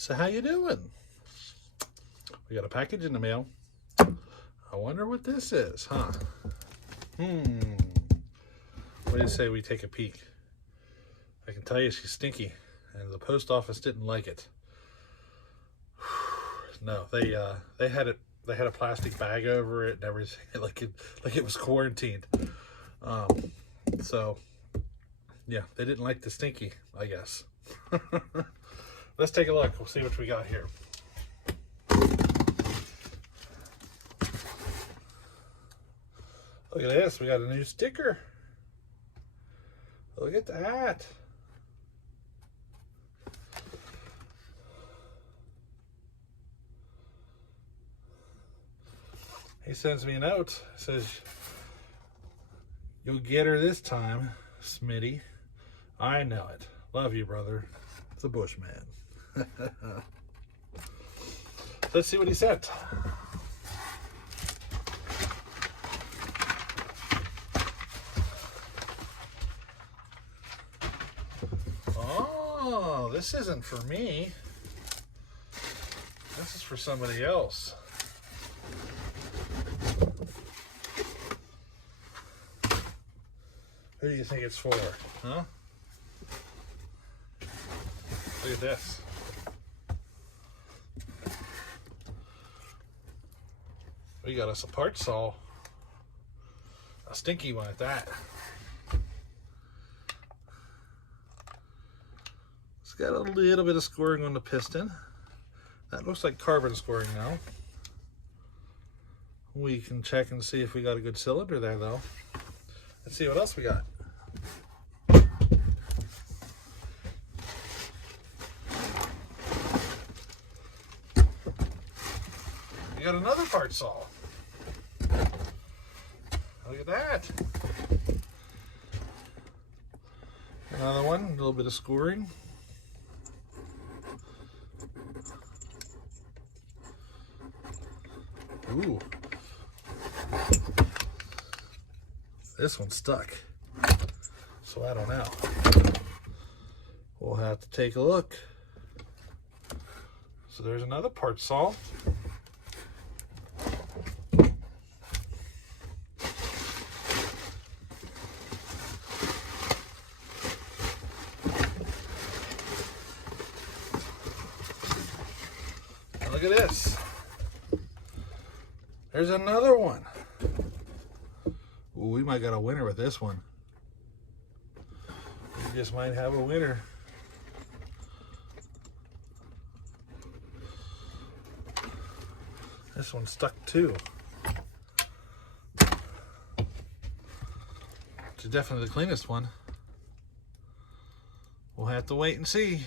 So how you doing? We got a package in the mail. I wonder what this is, huh? What do you say we take a peek? I can tell you she's stinky, and the post office didn't like it. No, they had it. They had a plastic bag over it and everything, like it was quarantined. So yeah, they didn't like the stinky, I guess. Let's take a look. We'll see what we got here. Look at this. We got a new sticker. Look at that. He sends me a note. Says, "You'll get her this time, Smitty. I know it. Love you, brother. The Bushman." Let's see what he said. Oh, this isn't for me. This is for somebody else. Who do you think it's for, huh? Look at this. We got us a part saw. A stinky one at that. It's got a little bit of scoring on the piston. That looks like carbon scoring now. We can check and see if we got a good cylinder there though. Let's see what else we got. We got another part saw. Look at that. Another one, a little bit of scoring. Ooh. This one's stuck. So I don't know. We'll have to take a look. So there's another part saw. Look at this. There's another one. Ooh, we might got a winner with this one. We just might have a winner. This one's stuck too. It's definitely the cleanest one. We'll have to wait and see.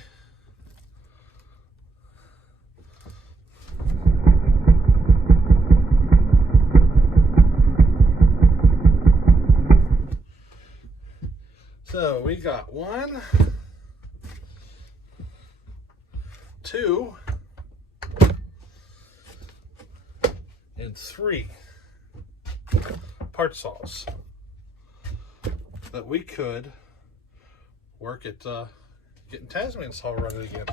So we got 1, 2, and 3 part saws that we could work at getting TazMan saw running again.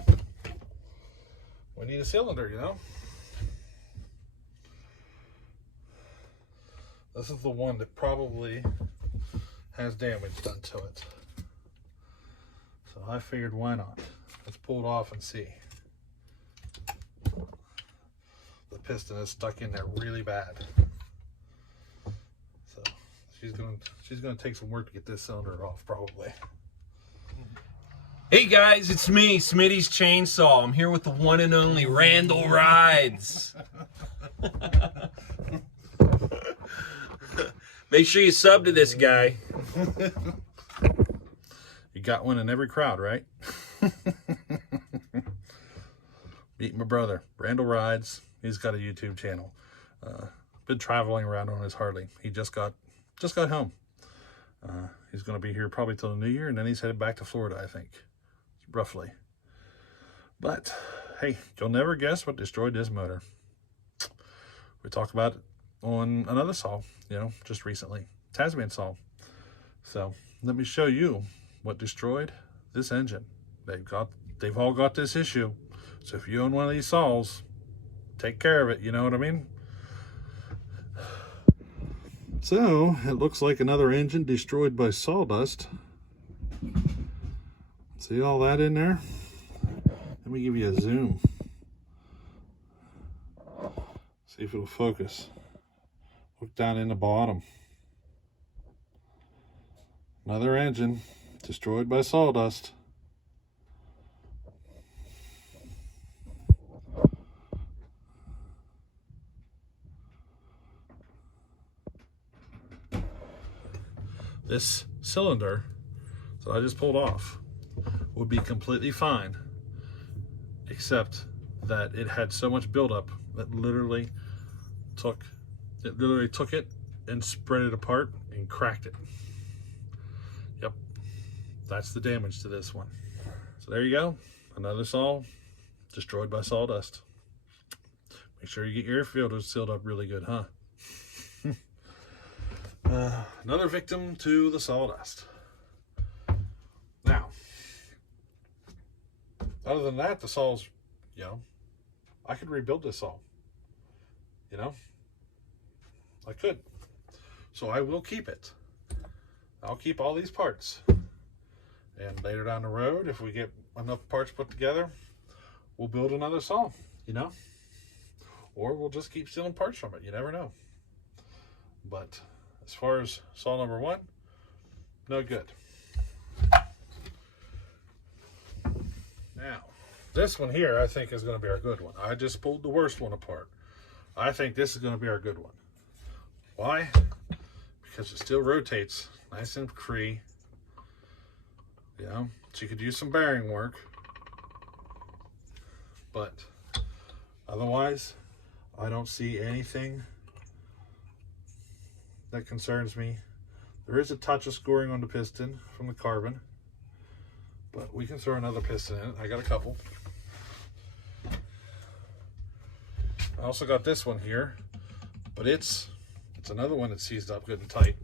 We need a cylinder, you know. This is the one that probably has damage done to it. So I figured, why not? Let's pull it off and see. The piston is stuck in there really bad. So she's gonna take some work to get this cylinder off probably. Hey guys, it's me, Smitty's Chainsaw. I'm here with the one and only Randall Rides. Make sure you sub to this guy. You got one in every crowd, right? Meet my brother, Randall Rides. He's got a YouTube channel. Been traveling around on his Harley. He just got home. He's going to be here probably till the new year, and then he's headed back to Florida, I think, roughly. But hey, you'll never guess what destroyed this motor. We talked about it on another saw, you know, just recently, TazMan saw. So let me show you what destroyed this engine. They've all got this issue. So if you own one of these saws, take care of it, you know what I mean? So it looks like another engine destroyed by sawdust. See all that in there? Let me give you a zoom. See if it'll focus. Look down in the bottom. Another engine destroyed by sawdust. This cylinder that I just pulled off would be completely fine, except that it had so much buildup that literally took it and spread it apart and cracked it. Yep, that's the damage to this one. So there you go, another saw destroyed by sawdust. Make sure you get your air filters sealed up really good, huh? Another victim to the sawdust. Now, other than that, the saw's, you know, I could rebuild this saw. You know, I could. So I will keep it. I'll keep all these parts. And later down the road, if we get enough parts put together, we'll build another saw, you know? Or we'll just keep stealing parts from it. You never know. But as far as saw number one, no good. Now, this one here I think is going to be our good one. I just pulled the worst one apart. I think this is going to be our good one. Why? Because it still rotates nice and free. You know, she could use some bearing work. But otherwise, I don't see anything that concerns me. There is a touch of scoring on the piston from the carbon, but we can throw another piston in it. I got a couple. I also got this one here, but it's another one that's seized up good and tight.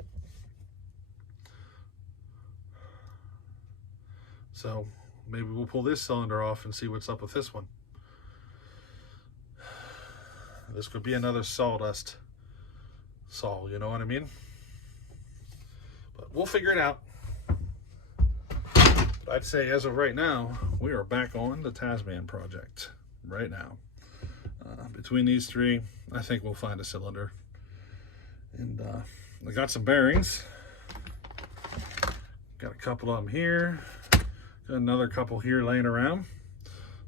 So maybe we'll pull this cylinder off and see what's up with this one. This could be another sawdust saw, you know what I mean? But we'll figure it out. But I'd say as of right now, we are back on the TazMan project right now. Between these three, I think we'll find a cylinder. And I got some bearings. Got a couple of them here. Got another couple here laying around.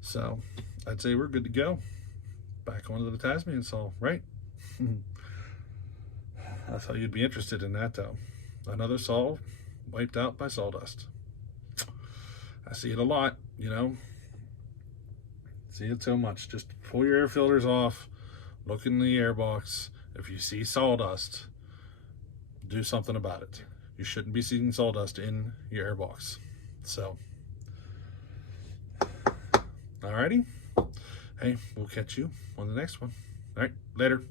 So I'd say we're good to go. Back onto the TazMan saw, right? I thought you'd be interested in that though. Another saw wiped out by sawdust. I see it a lot, you know. See it so much. Just pull your air filters off, look in the air box. If you see sawdust, do something about it. You shouldn't be seeing sawdust in your air box. So, alrighty. Hey, we'll catch you on the next one. All right, later.